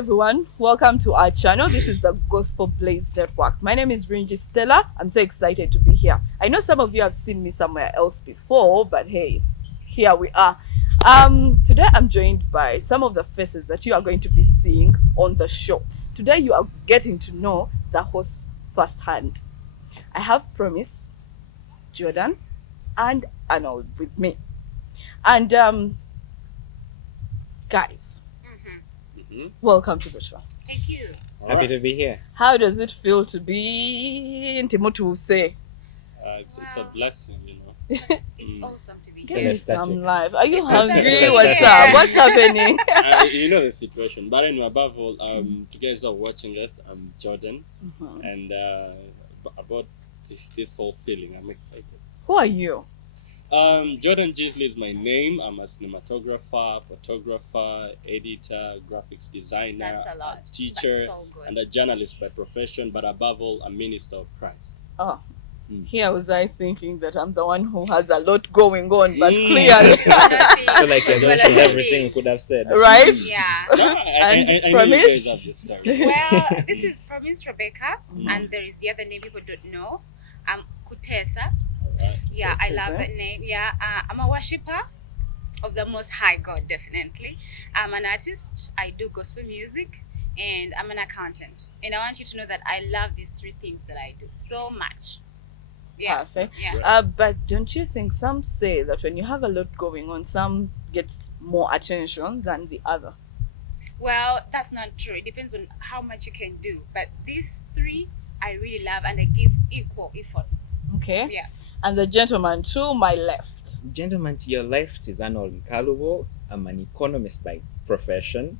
everyone, welcome to our channel. This is the Gospel Blaze Network. My name is Ringy Stella. I'm so excited to be here. I know some of you have seen me somewhere else before, but hey, here we are. Today I'm joined by some of the faces that you are going to be seeing on the show. Today you are getting to know the hosts firsthand. I have Promise, Jordan, and Arnold with me. And guys, welcome to the show. Thank you. Happy to be here. How does it feel to be Timotu say? It's a blessing, you know. It's awesome to be Give here. me Ecstatic. some life. Are you It's hungry? ecstatic. What's Yeah. up? What's happening? You know the situation. But anyway, above all, to you guys who are watching us, I'm Jordan, and about this whole feeling, I'm excited. Who are you? Jordan Gisley is my name. I'm a cinematographer, photographer, editor, graphics designer, That's a lot. teacher, That's so good. and a journalist by profession. But above all, a minister of Christ. Here was I thinking that I'm the one who has a lot going on, but Mm. clearly, I feel like you've Well, mentioned I everything we think- could have said. right? Yeah. No, I know you Promise? guys have the story. Well, this is Promise Rebecca, Mhm. and there is the other name people don't know. Kutesa. Alright. Yeah, This I is love it. that name. Yeah, I'm a worshipper of the Most High God, definitely. I'm an artist. I do gospel music, and I'm an accountant. And I want you to know that I love these three things that I do so much. Yeah. Perfect. Yeah. But don't you think some say that when you have a lot going on, some gets more attention than the other? Well, that's not true. It depends on how much you can do. But these three I really love, and I give equal effort. Okay. Yeah. And the gentleman to my left. Gentlemen, to your left is Arnold Kalubo. I'm an economist by profession.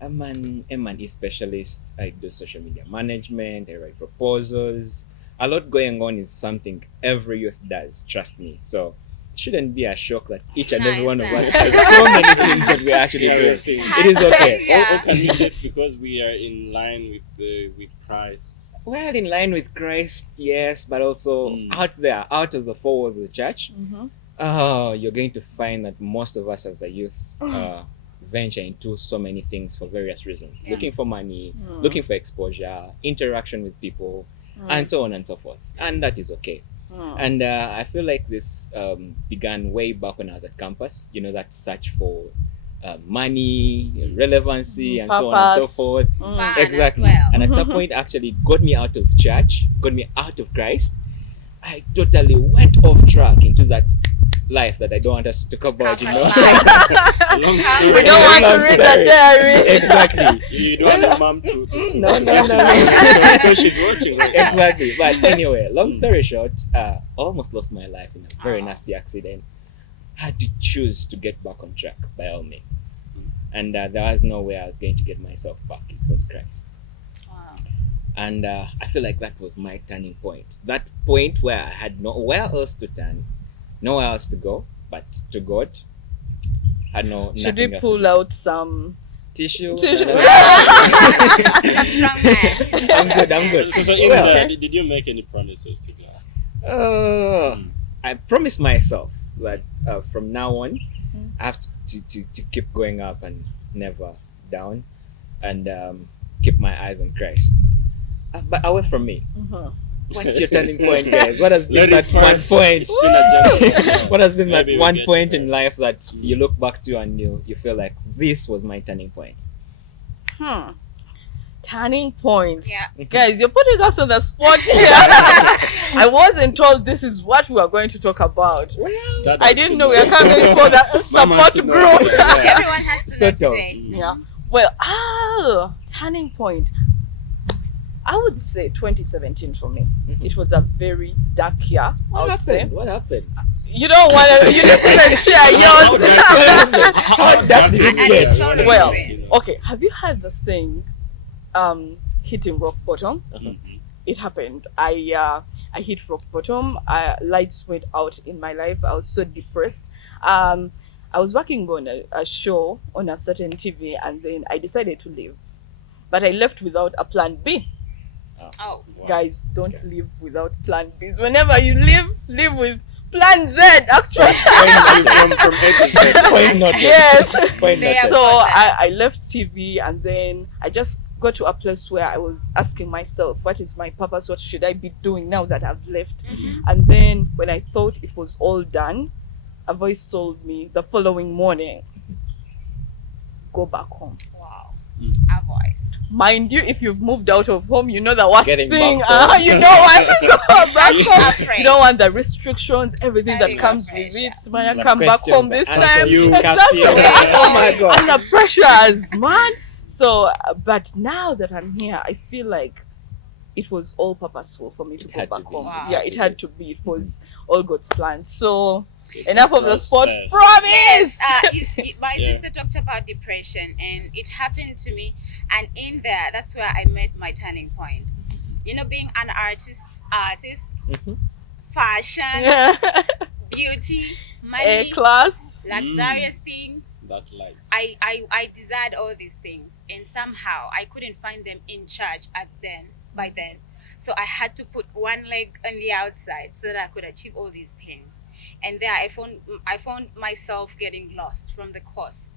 I'm an M&E specialist. I do social media management. I write proposals. A lot going on is something every youth does, trust me. So it shouldn't be a shock that each and every Nice, one of us nice. has so many things that we're actually Yeah, doing. we're seeing. It is okay. Yeah. Or can we say it's because we are in line with Christ? Well, in line with Christ, yes, but also out there, out of the four walls of the church, you're going to find that most of us as a youth venture into so many things for various reasons. Yeah. Looking for money, looking for exposure, interaction with people, and so on and so forth. And that is okay. And I feel like this began way back when I was at campus. You know, that search for money, relevancy, and so on and so Purpose. forth. Fun Exactly. as well. And at some point, actually got me out of church, got me out of Christ. I totally went off track into that life that I don't want us to talk about, you know? Campus Long We story. We don't want to Long read story. the diary. Exactly. You don't want your mom to No. because she's watching. Right? Exactly. But anyway, long story short, almost lost my life in a very nasty accident. Had to choose to get back on track by all means. And there was no way I was going to get myself back. It was Christ. Wow. And I feel like that was my turning point. That point where I had nowhere else to turn, nowhere else to go, but to God. Had Should nothing we else pull to do. out some Tissue? tissue? No. He's a strong man. I'm good. So in Well, there, did you make any promises to God? I promised myself that from now on, I have to keep going up and never down, and keep my eyes on Christ. But away from me. What's your turning point, guys? What has been Ladies that one first. point? It's been a journey. What has been that Maybe we'll one get point to in that. life that you look back to and you feel like this was my turning point? Turning points. Yeah. Guys, you're putting us on the spot here. I wasn't told this is what we are going to talk about. Well, That I has didn't to know know. we are coming for the Mama has support to know. group. Yeah. Everyone has to know Sort of. today. Yeah. Well, turning point. I would say 2017 for me. It was a very dark year. I what would say. happened? What happened? You don't want to. You didn't even share yours. How dark did it And get? it's so Well, recent. Okay. Have you heard the saying, hitting rock bottom? It happened. I hit rock bottom. Lights went out in my life. I was so depressed. I was working on a show on a certain TV, and then I decided to leave. But I left without a plan B. Oh. Guys, don't live without plan Bs. Whenever you live with Plan Z actually. From A to Z. Point noted. Yes. Point They noted. are- So I left TV, and then I just got to a place where I was asking myself, what is my purpose? What should I be doing now that I've left? And then when I thought it was all done, a voice told me the following morning, go back home. Wow. Mm. A voice. Mind you, if you've moved out of home, you know the worst Getting thing. back home. You don't want to go back home. Afraid. You don't want the restrictions, everything Starting that comes afresh, with yeah. it. Maya, Like come back questions home this and answer time. you, Exactly. Cassie. Oh my God. And the pressures, man. So, but now that I'm here, I feel like it was all purposeful for me to It go had to back be. home. Wow. Yeah, Had it to had be. to be. It was all God's plan. So, It's enough a of the sport. process. Promise. My Yeah. sister talked about depression, and it happened to me. And in there, that's where I met my turning point. You know, being an artist, Mhm. fashion, Yeah. beauty, A money, class. luxurious things. That life. I desired all these things, and somehow I couldn't find them in church by then. So I had to put one leg on the outside so that I could achieve all these things. And there I found myself getting lost from the course.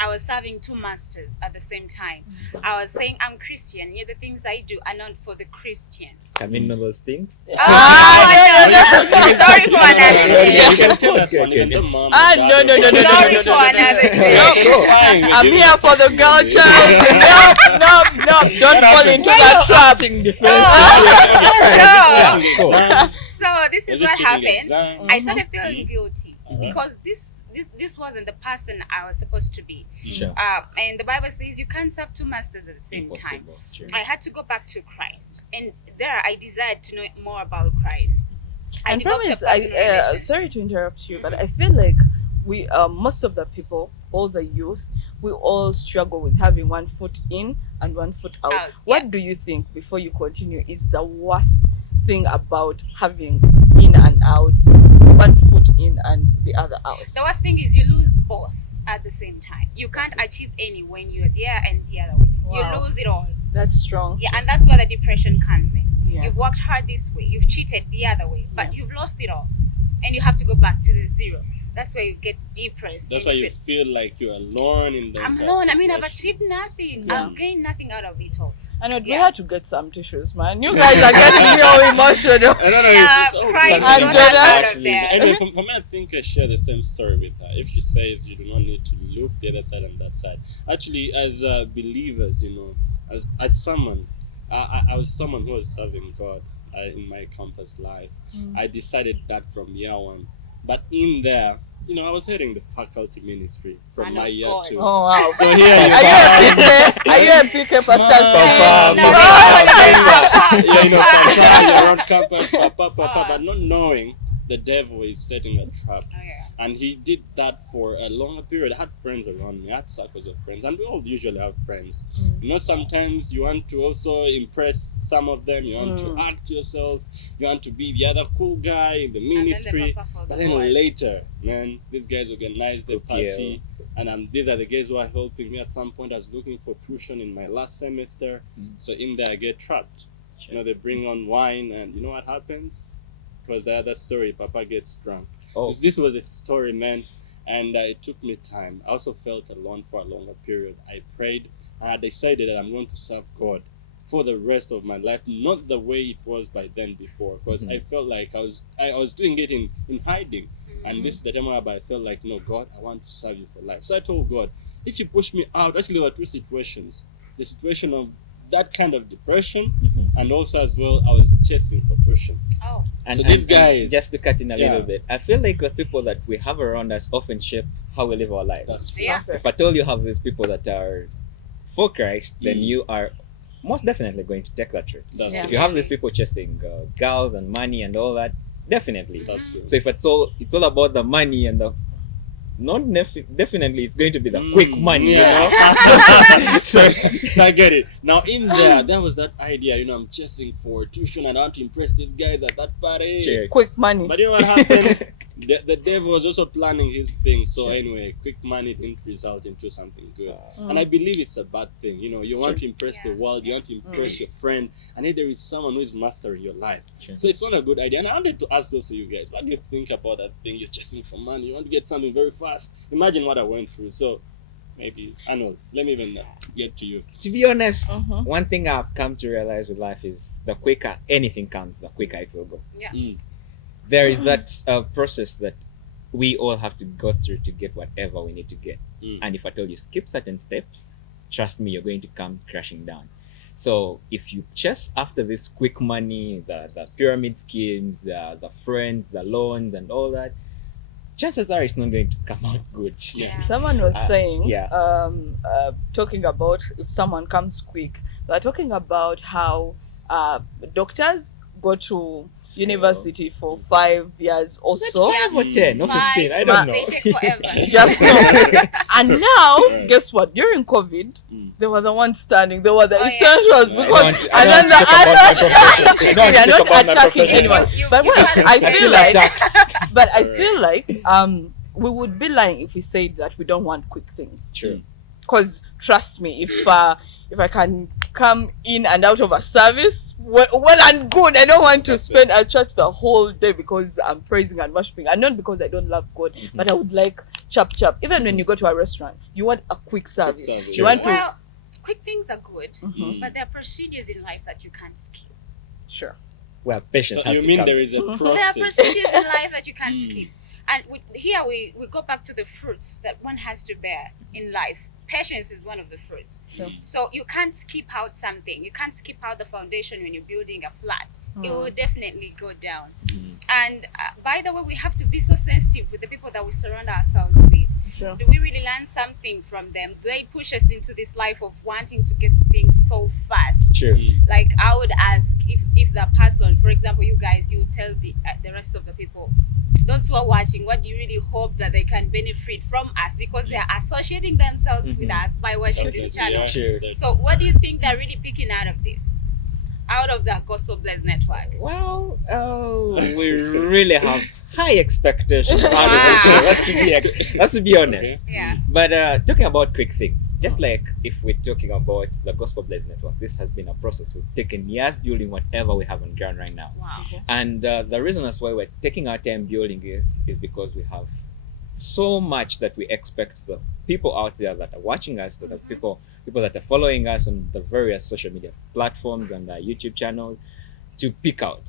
I was serving two masters at the same time. I was saying I'm Christian, yet the things I do are not for the Christians. Can we know those things? Oh, no. Sorry for another Yeah, day. You can tell us Okay, one, okay, even the okay. mom. Ah, the no, dad, no, no, no, the no, Sorry no, for no, no, another no, no, day. no. It's fine, we I'm give here it for the to girl you. child. No, don't fall into that trap. So this Was is it what cheating happened. exam? I started feeling guilty Uh-huh. because this wasn't the person I was supposed to be. Sure. And the Bible says you can't serve two masters at the same time. Impossible. Sure. I had to go back to Christ, and there I desired to know more about Christ. I And developed promise, a personal relationship. sorry to interrupt you, but I feel like we, most of the people, all the youth, we all struggle with having one foot in and one foot out. Out, What do you think, before you continue, is the worst thing about having in and out, one foot in and the other out? The worst thing is you lose both at the same time. You can't achieve any when you're there and the other way. Wow. You lose it all. That's strong. Yeah, and that's where the depression comes in. Yeah. You've worked hard this way, you've cheated the other way, but you've lost it all. And you have to go back to the zero. That's where you get depressed. That's and why you feel, feel like you're alone in the I'm entire alone. I mean, I've situation. achieved nothing. Yeah. I've gained nothing out of it all. I know, we Yeah. had to get some tissues, man. You guys are getting me all emotional. I don't know. Yeah, it's all Christ something got else, us out of actually. there. Anyway, for me, I think I share the same story with her. If she says you do not need to look the other side and that side. Actually, as believers, as someone, I was someone who was serving God in my campus life. I decided that from year one. But in there, I was heading the faculty ministry from Man my of year God. two. Oh, wow. So here you Are you a PK? Are you a PK pastor? Papa, No, Papa. no, yeah, Papa. you're on campus, papa, Ah. but not knowing the devil is setting a trap. Oh, yeah. And he did that for a longer period. I had friends around me, I had circles of friends, and we all usually have friends. Sometimes you want to also impress some of them, you want to act yourself, you want to be the other cool guy in the And then the ministry. papa for the But then boy. later, man, these guys organized the Scoop party, and these are the guys who are helping me. At some point, I was looking for tuition in my last semester, so in there I get trapped. They bring on wine, and you know what happens? It was the other story. Papa gets drunk. Oh. This was a story, man, and it took me time. I also felt alone for a longer period. I prayed, and I decided that I'm going to serve God for the rest of my life, not the way it was by then before, because I felt like I was doing it in hiding. And this is the time where I felt like, no, God, I want to serve you for life. So I told God, if you push me out, actually there were two situations. The situation of that kind of depression, and also as well, I was chasing for tuition. Oh, And, So these and guys- just to cut in a little Yeah. bit, I feel like the people that we have around us often shape how we live our lives. That's true. yeah. If I told you have these people that are for Christ, then Mm. you are most definitely going to take that route. That's Yeah. If true. you have these people chasing girls and money and all that, definitely. That's true. So if it's all about the money and the definitely it's going to be the quick money, yeah. so So I get it. Now in there was that idea, I'm chasing for tuition and I want to impress these guys at that party. Cheers. Quick money. But you know what happened? The devil was also planning his thing. So Sure. anyway, quick money didn't result into something good. Mm. And I believe it's a bad thing. You know, you want to impress the Yeah. world, you want to impress your friend, and then there is someone who is mastering your life. Sure. So it's not a good idea. And I wanted to ask also you guys, what do you think about that thing? You're chasing for money, you want to get something very fast. Imagine what I went through. So maybe Arnold, let me even get to you. To be honest, Mhm. one thing I've come to realize with life is the quicker anything comes, the quicker it will go. Yeah. Mm. There is that process that we all have to go through to get whatever we need to get. Mm. And if I told you skip certain steps, trust me, you're going to come crashing down. So if you chase after this quick money, the pyramid schemes, the friends, the loans, and all that, chances are it's not going to come out good. Yeah. Someone was saying, yeah. talking about if someone comes quick, they're talking about how doctors go to university for 5 years or so. 5 or 10 or 15, I don't know. They take forever. Just know. And now, Right. guess what? During COVID, Mm. they were the ones standing. They were the Oh, yeah. essentials I don't because want to- I don't and then want to talk about my profession. I don't want we to are talk not about my attacking profession. anyone. You- But you well, started I very feel well. like attacked. but I Right. feel like we would be lying if we said that we don't want quick things. True. Because trust me, if I can come in and out of a service, well and good. I don't want to That's spend at church the whole day because I'm praising and worshiping, and not because I don't love God, Mhm. but I would like chop. Even when you go to a restaurant, you want a quick service. service. You Sure. want to Well, quick things are good, Mhm. but there are procedures in life that you can't skip. Sure. Well, patience So has you to mean come. there is a Mhm. There are process? procedures in life that you can't Mm. skip. And here we go back to the fruits that one has to bear in life. Patience is one of the fruits. Sure. So you can't skip out something. You can't skip out the foundation when you're building a flat. It Mm. will definitely go down. Mhm. And by the way, we have to be so sensitive with the people that we surround ourselves with. Sure. Do we really learn something from them? Do they push us into this life of wanting to get things so fast? True. Mm. Like I would ask if the person, for example, you guys, you would tell the rest of the people, those who are watching, what do you really hope that they can benefit from us, because they are associating themselves with Mhm. us by watching Okay, this channel. yeah, Sure. that- So what do you think they're really picking out of this, out of the Gospel Blessed Network? Well, we really have high expectations out of this show. Let's be honest. Okay. Yeah. But talking about quick things, just like if we're talking about the Gospel Blaze Network, this has been a process. We've taken years building whatever we have on ground right now. Wow. And the reason that's why we're taking our time building is because we have so much that we expect the people out there that are watching us, that are people that are following us on the various social media platforms and our YouTube channel to pick out.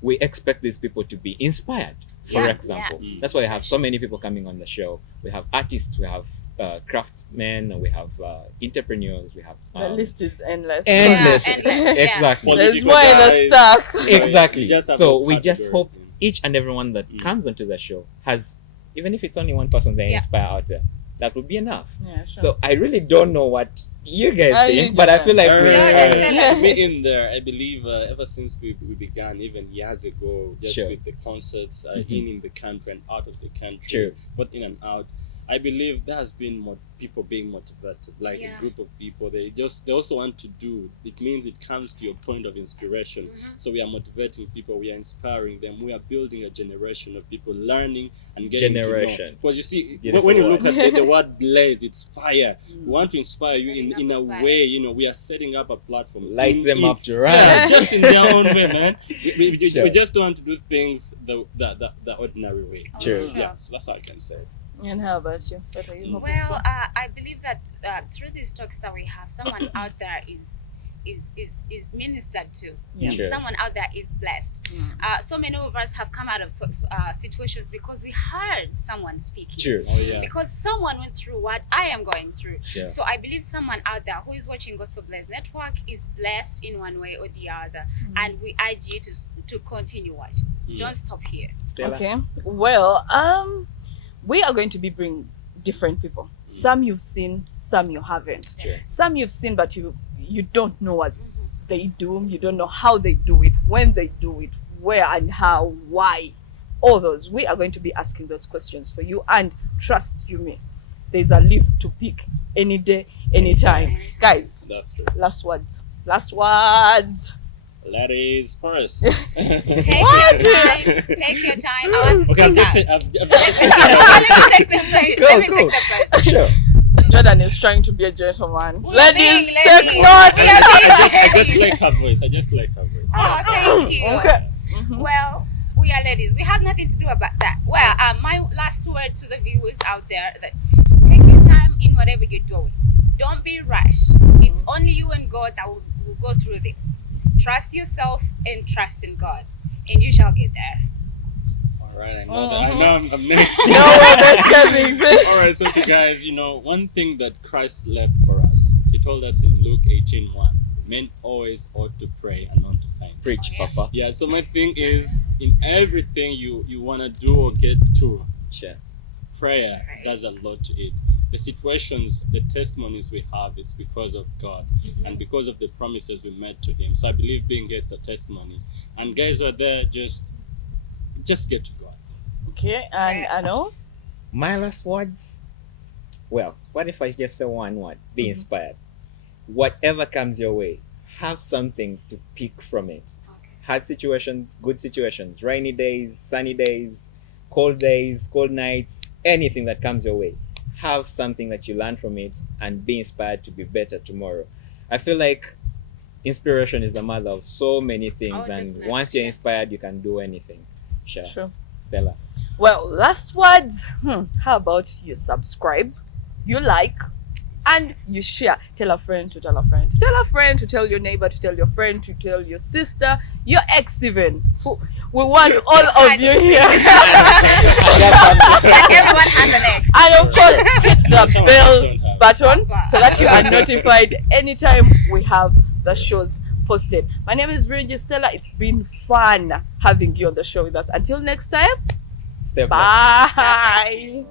We expect these people to be inspired. For Yeah, example, yeah. that's why I have so many people coming on the show. We have artists, we have craftsmen, we have entrepreneurs, we have The list is endless. endless. Yeah, endless, yeah. Exactly. There's Political more in the guys. stack. Exactly. You just have So all we just categories. hope each and everyone that Mm. comes onto the show has, even if it's only one person they Yeah. inspire out there, that would be enough. Yeah, sure. So I really don't know what you guys How think, you but I doing? feel like Alright. we're Yeah, tell us. Me in there, I believe ever since we began, even years ago, just Sure. with the concerts Mhm. in the country and out of the country, True. but in and out, I believe there has been more people being motivated, like Yeah. a group of people. They also want to do. It means it comes to your point of inspiration. Mhm. So we are motivating people. We are inspiring them. We are building a generation of people learning and getting Generation. to know. Because you see, Beautiful when you word. look at the word blaze, it's fire. Mm. We want to inspire you Setting in up a a fire. way. We are setting up a platform. light in- them in- up to run. yeah, just in their own way, man. Sure. We just don't want to do things the ordinary way. Oh, Sure. sure. Yeah, so that's all I can say. And how about you? What are you hoping Well, for? I believe that through these talks that we have, someone out there is ministered to. Yeah. Sure. Someone out there is blessed. Mm. So many of us have come out of situations because we heard someone speaking. True. Oh yeah. Because someone went through what I am going through. Sure. So I believe someone out there who is watching Gospel Blessed Network is blessed in one way or the other. And we urge you to continue watching. Mm. Don't stop here. Stella? Okay. Well, we are going to be bringing different people. Some you've seen, some you haven't. Sure. Some you've seen, but you don't know what they do. You don't know how they do it, when they do it, where and how, why. All those. We are going to be asking those questions for you. And trust you me, there's a leaf to pick any day, anytime. Guys, That's true. last words. Last words. Ladies first. Take your time. Take your time. I want to Okay, I'm speak just up. saying. Let me take the plate. Go, Let me go. take the plate. Sure. Jordan is trying to be a gentleman. We are Ladies, being take ladies. note. We are I just being like her voice. I just like her voice. Oh, thank you. Okay. Mhm. Well, we are ladies. We had nothing to do about that. Well, my last word to the viewers out there that take your time in whatever you're doing. Don't be rushed. It's only you and God that will go through this. Trust yourself and trust in God, and you shall get there. All right, I know that. I know I'm next. No way escaping this. All right, so okay, guys, one thing that Christ left for us, He told us in Luke 18:1, men always ought to pray and not to faint. Preach, Oh, yeah. Papa. Yeah, so my thing is, in everything you want to do or get to, Sure. prayer Right. does a lot to it. The situations, the testimonies we have, it's because of God and because of the promises we made to Him. So I believe being here is a testimony. And guys who are there, just get to God. Okay, and Arnold? My last words. Well, what if I just say one word? Be inspired. Whatever comes your way, have something to pick from it. Hard situations, good situations, rainy days, sunny days, cold nights, anything that comes your way. Have something that you learn from it and be inspired to be better tomorrow. I feel like inspiration is the mother of so many things, Oh, and definitely. once you're inspired, you can do anything. Sure. Sure. Stella. Well, last words. How about you subscribe, you like, and you share. Tell a friend to tell a friend. Tell a friend to tell your neighbor, to tell your friend, to tell your sister, your ex even. We want all of you here. And everyone has an ex. And of course, hit the Some of us bell don't have. button so that you are notified anytime we have the shows posted. My name is Bridget Stella. It's been fun having you on the show with us. Until next time, Step back. bye.